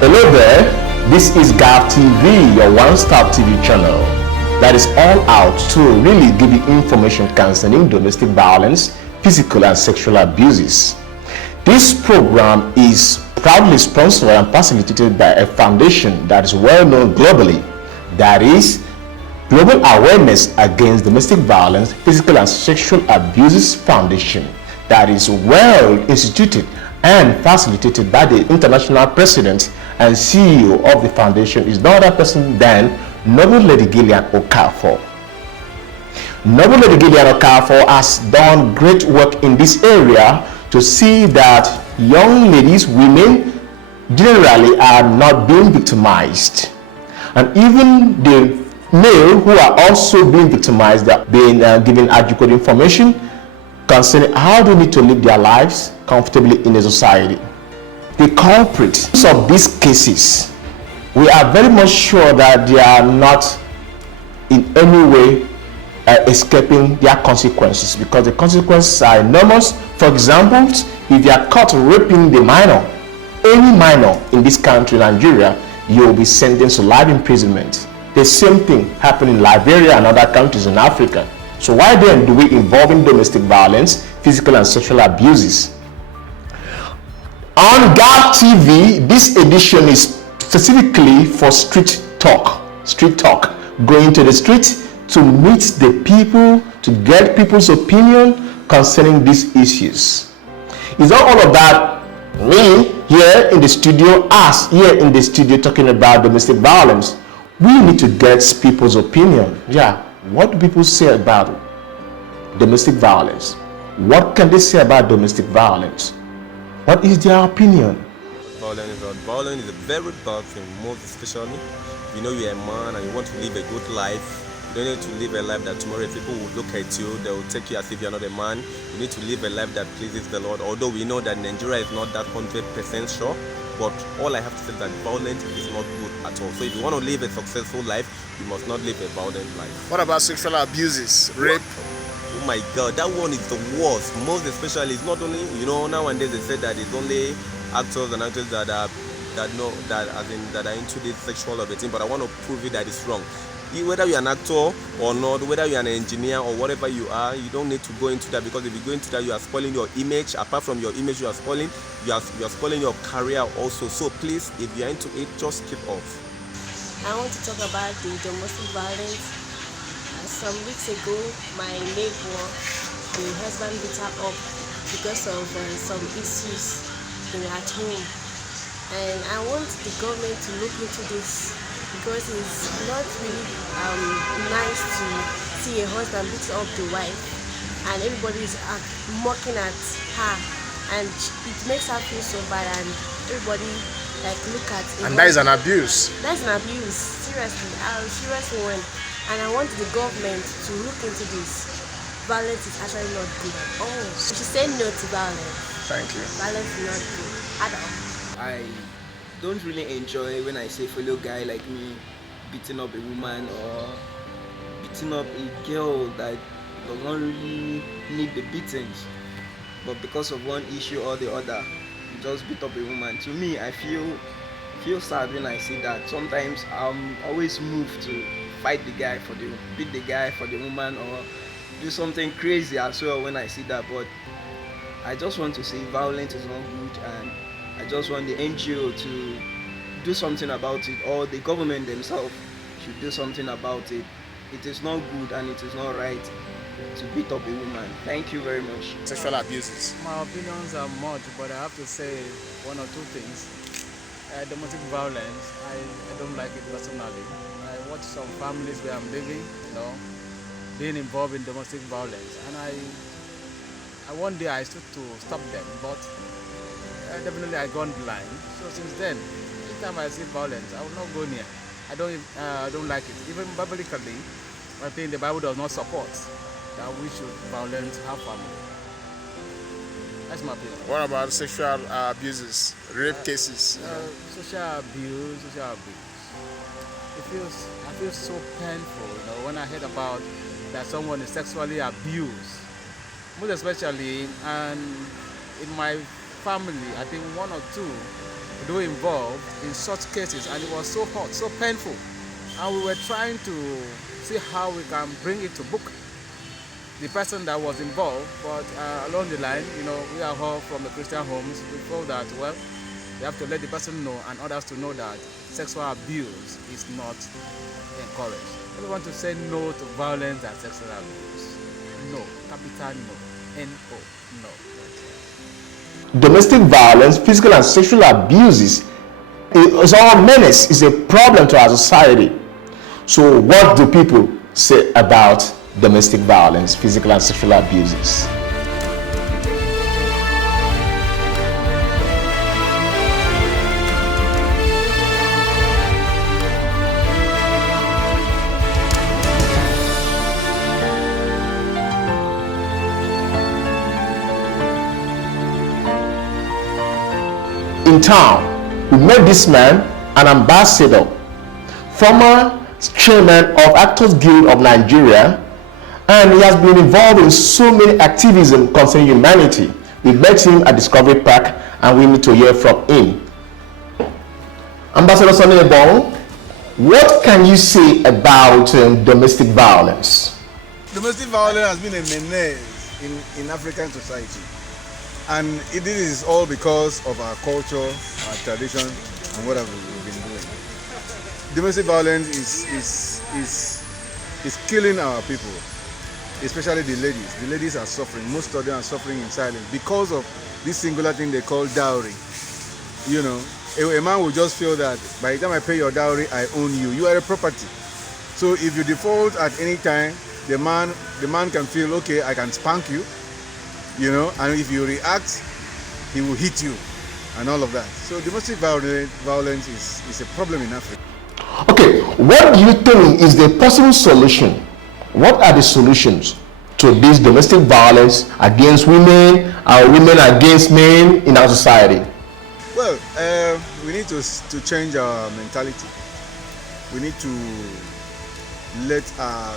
Hello there, this is GAV TV, your one-stop TV channel that is all out to really give you information concerning domestic violence, physical and sexual abuses. This program is proudly sponsored and facilitated by a foundation that is well known globally, that is Global Awareness Against Domestic Violence, Physical and Sexual Abuses Foundation, that is well instituted and facilitated by the international president and CEO of the foundation is no other person than Noble Lady Gillian Okafor. Noble Lady Gillian Okafor has done great work in this area to see that young ladies, women generally are not being victimized, and even the male who are also being victimized are being given adequate information concerning how they need to live their lives comfortably in a society. The culprits of these cases, we are very much sure that they are not in any way escaping their consequences, because the consequences are enormous. For example, if you are caught raping the minor, any minor in this country, Nigeria, you will be sentenced to life imprisonment. The same thing happened in Liberia and other countries in Africa. So why then do we involve in domestic violence, physical and sexual abuses? On GAV TV, this edition is specifically for street talk, going to the street to meet the people, to get people's opinion concerning these issues. Is not all of that me here in the studio, us here in the studio talking about domestic violence. We need to get people's opinion. Yeah, what do people say about domestic violence? What can they say about domestic violence? What is their opinion? Violence is a very bad thing, most especially if you know you're a man and you want to live a good life. You don't need to live a life that tomorrow people will look at you, they will take you as if you're not a man. You need to live a life that pleases the Lord. Although we know that Nigeria is not that 100% sure, but all I have to say is that violence is not good at all. So if you want to live a successful life, you must not live a violent life. What about sexual abuses, rape? Oh my God, that one is the worst. Most especially, it's not only, nowadays they say that it's only actors and actors that are into this sexual thing. But I want to prove it that it's wrong. Whether you're an actor or not, whether you're an engineer or whatever you are, you don't need to go into that, because if you go into that, you are spoiling your image. Apart from your image, you are spoiling your career also. So please, if you're into it, just keep off. I want to talk about the domestic violence. Some weeks ago, my neighbor, the husband beat her up because of some issues at home. And I want the government to look into this, because it's not really nice to see a husband beat up the wife and everybody is mocking at her, and it makes her feel so bad, and everybody look at it. And that is an abuse. That's an abuse, seriously, a serious one. And I want the government to look into this. Violence is actually not good at all. We should say no to violence. Thank you. Violence is not good at all. I don't really enjoy when I see a fellow guy like me beating up a woman or beating up a girl that does not really need the beatings, but because of one issue or the other, you just beat up a woman. To me, I feel sad when I see that. Sometimes I'm always moved to beat the guy for the woman, or do something crazy as well when I see that. But I just want to say violence is not good, and I just want the NGO to do something about it, or the government themselves should do something about it. It is not good and it is not right to beat up a woman. Thank you very much. Sexual abuses. My opinions are much, but I have to say one or two things. Domestic violence, I don't like it personally. I watch some families where I'm living, being involved in domestic violence, and I one day I stood to stop them, but definitely I gone blind. So since then, each time I see violence, I will not go near. I don't like it. Even biblically, I think the Bible does not support that we should violence our family. That's my opinion. What about sexual abuses, rape cases? Social abuse. I feel so painful, when I heard about that someone is sexually abused. Most especially, and in my family, I think one or two do involved in such cases, and it was so hot, so painful, and we were trying to see how we can bring it to book, the person that was involved. But along the line, we are all from the Christian homes. We feel that, well, we have to let the person know and others to know that sexual abuse is not encouraged. We want to say no to violence and sexual abuse. No, capital no, N-O, no. Domestic violence, physical and sexual abuses is all menace, is a problem to our society. So what do people say about domestic violence, physical and sexual abuses? In town, we met this man, an ambassador, former chairman of Actors Guild of Nigeria, and he has been involved in so many activism concerning humanity. We met him at Discovery Park, and we need to hear from him. Ambassador Sonny Ebong, what can you say about domestic violence? Domestic violence has been a menace in African society. And this is all because of our culture, our tradition, and what have we been doing. Domestic violence is killing our people, especially the ladies. The ladies are suffering. Most of them are suffering in silence because of this singular thing they call dowry. A man will just feel that by the time I pay your dowry, I own you. You are a property. So if you default at any time, the man can feel, okay, I can spank you. And if you react, he will hit you and all of that. So domestic violence is a problem in Africa. Okay, what do you think is the possible solution? What are the solutions to this domestic violence against women or women against men in our society? Well, we need to change our mentality. We need to let our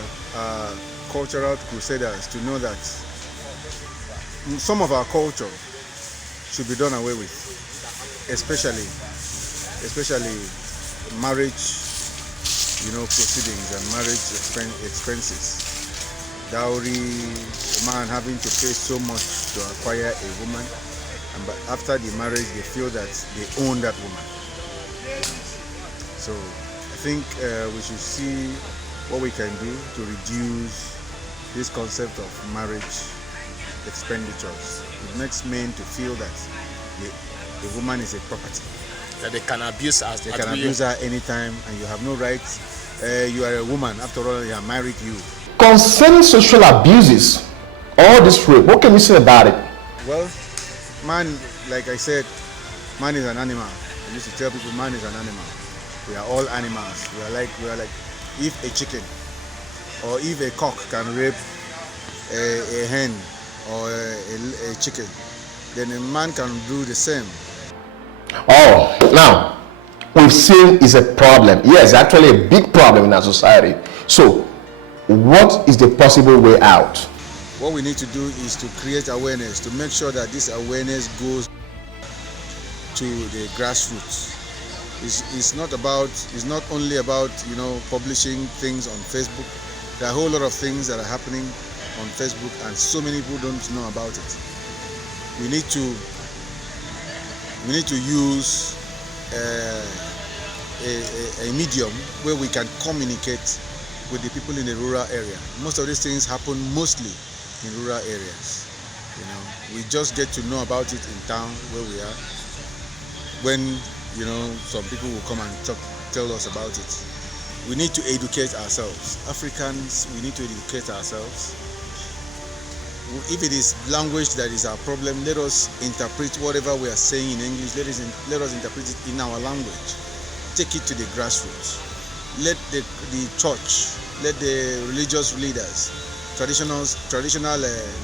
cultural crusaders to know that some of our culture should be done away with, especially marriage, proceedings and marriage expenses. Dowry, a man having to pay so much to acquire a woman, but after the marriage they feel that they own that woman. So I think we should see what we can do to reduce this concept of marriage expenditures. It makes men to feel that the woman is a property. That they can abuse us. They can abuse her anytime, and you have no right. You are a woman. After all, they have married you. Concerning sexual abuses, all this rape, what can you say about it? Well, man, like I said, man is an animal. I used to tell people, man is an animal. We are all animals. We are like if a chicken or if a cock can rape a hen or a chicken, then a man can do the same. Oh, now we've seen is a problem. Yes, actually a big problem in our society. So what is the possible way out? What we need to do is to create awareness, to make sure that this awareness goes to the grassroots. It's not only about publishing things on Facebook. There are a whole lot of things that are happening on Facebook, and so many people don't know about it. We need to use a medium where we can communicate with the people in the rural area. Most of these things happen mostly in rural areas. We just get to know about it in town where we are. When some people will come and tell us about it. We need to educate ourselves. Africans, we need to educate ourselves. If it is language that is our problem, let us interpret whatever we are saying in English. Let us interpret it in our language. Take it to the grassroots. Let the church, let the religious leaders, traditional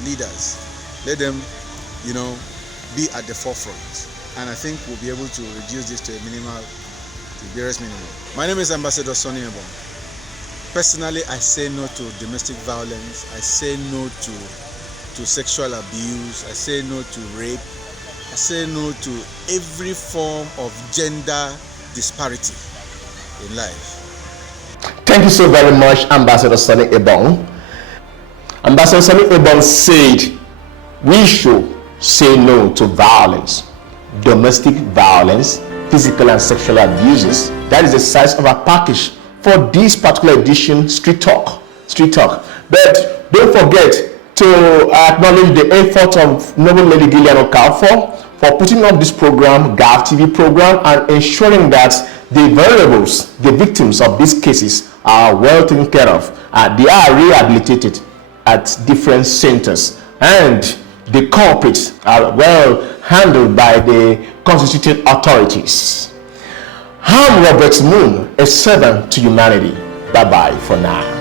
leaders, let them, be at the forefront. And I think we'll be able to reduce this to a minimal, the barest minimum. My name is Ambassador Sonny Ebong. Personally, I say no to domestic violence. I say no to sexual abuse. I say no to rape. I say no to every form of gender disparity in life. Thank you so very much, Ambassador Sunny Ebong. Ambassador Sunny Ebong said we should say no to violence, domestic violence, physical and sexual abuses. That is the size of our package for this particular edition, Street Talk. But don't forget to acknowledge the effort of Noble Lady Gillian Okafor for putting up this program, GAF TV program, and ensuring that the vulnerables, the victims of these cases, are well taken care of. They are rehabilitated at different centers, and the culprits are well handled by the constituted authorities. I'm Robert Moon, a servant to humanity. Bye-bye for now.